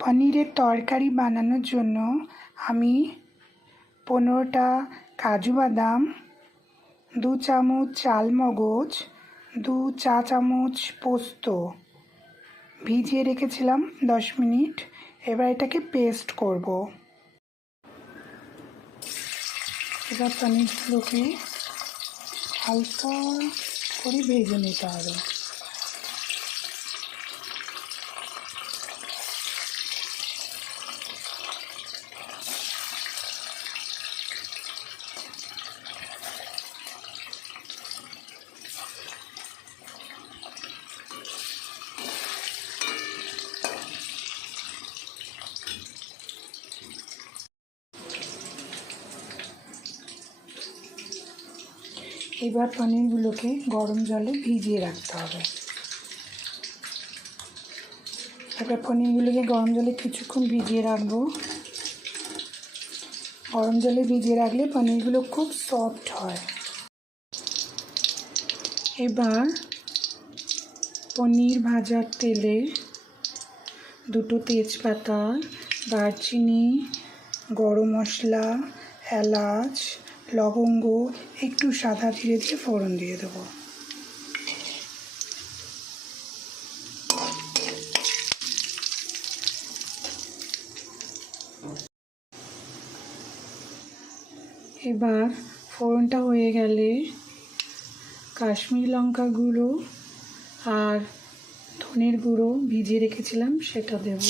পনিরের তরকারি বানানোর জন্য আমি 15টা কাজু বাদাম, 2 চামচ চালমগজ, 2 চা চামচ পোস্ত ভিজিয়ে রেখেছিলাম 10 মিনিট। এবার এটাকে পেস্ট করব। এবার পনিরগুলোকে হালকা করে ভেজে নিতে হবে। এবার পনিরগুলোকে গরম জলে ভিজিয়ে রাখতে হবে। এবার পনিরগুলোকে গরম জলে কিছুক্ষণ ভিজিয়ে রাখবো। গরম জলে ভিজিয়ে রাখলে পনিরগুলো খুব সফট হয়। এবার পনির ভাজার তেলে 2টো তেজপাতা, দারচিনি, গরম মশলা, এলাচ, লবঙ্গ, একটু সাদা জিরে দিয়ে ফোড়ন দিয়ে দেবো। এবার ফোড়নটা হয়ে গেলে কাশ্মীরি লঙ্কা গুঁড়ো আর ধনের গুঁড়ো ভিজিয়ে রেখেছিলাম সেটা দেব।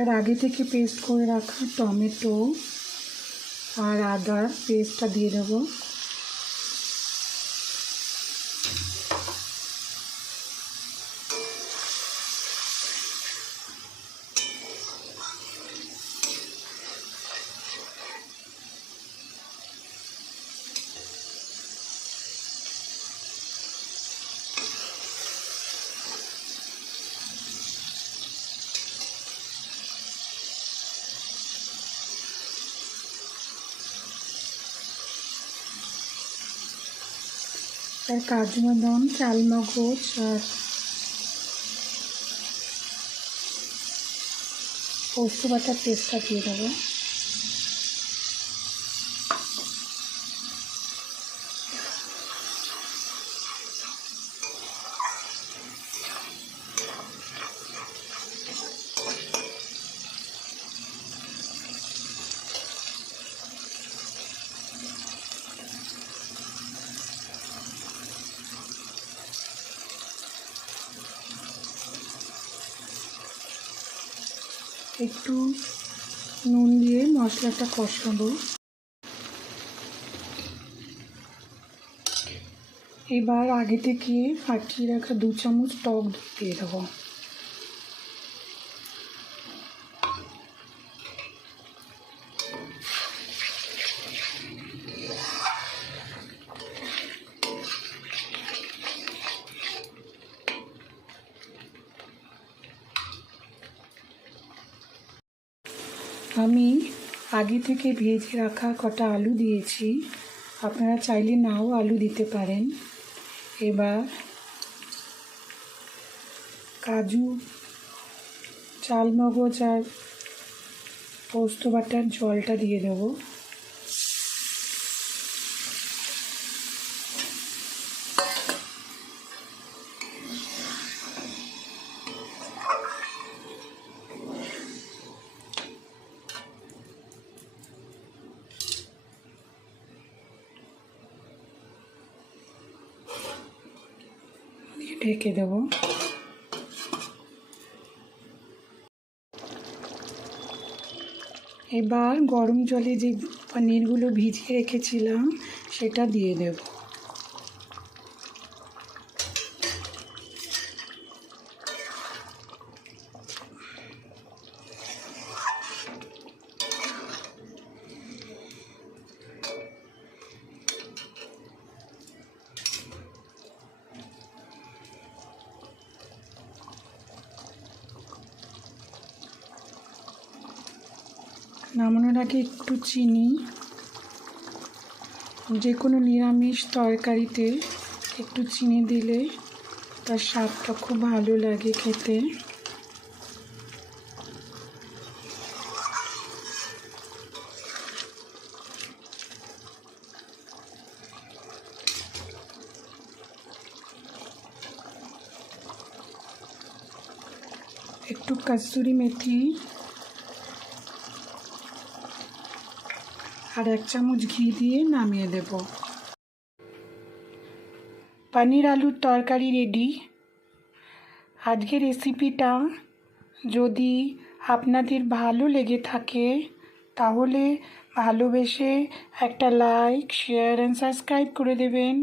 এবার আগে থেকে পেস্ট করে রাখা টমেটো আর আদার পেস্টটা দিয়ে দেবো। আর কাজু বাদাম, চালমগজ আর পোস্ত বাটার পেস্টটা দিয়ে দেবো। একটু নুন দিয়ে মশলাটা কষাবো। এবার আগে থেকে ফাটিয়ে রাখা 2 চামচ টক দই দিয়ে দেবো। আমি আগে থেকে ভেজে রাখা কটা আলু দিয়েছি, আপনারা চাইলে নাও আলু দিতে পারেন। এবার কাজু, চালমগজ আর পোস্ত বাটার জলটা দিয়ে দেবো। ঢেকে দেবো। এবার গরম জলে যে পনিরগুলো ভিজিয়ে রেখেছিলাম সেটা দিয়ে দেব। নামানোর আগে একটু চিনি, যে কোনো নিরামিষ তরকারিতে একটু চিনি দিলে তার স্বাদটা খুব ভালো লাগে খেতে। একটু কসুরি মেথি আর 1 চামচ ঘি দিয়ে নামিয়ে দেব। পনির আলুর তরকারি রেডি। আজকের রেসিপিটা যদি আপনাদের ভালো লেগে থাকে তাহলে ভালোবেসে একটা লাইক, শেয়ার অ্যান্ড সাবস্ক্রাইব করে দেবেন।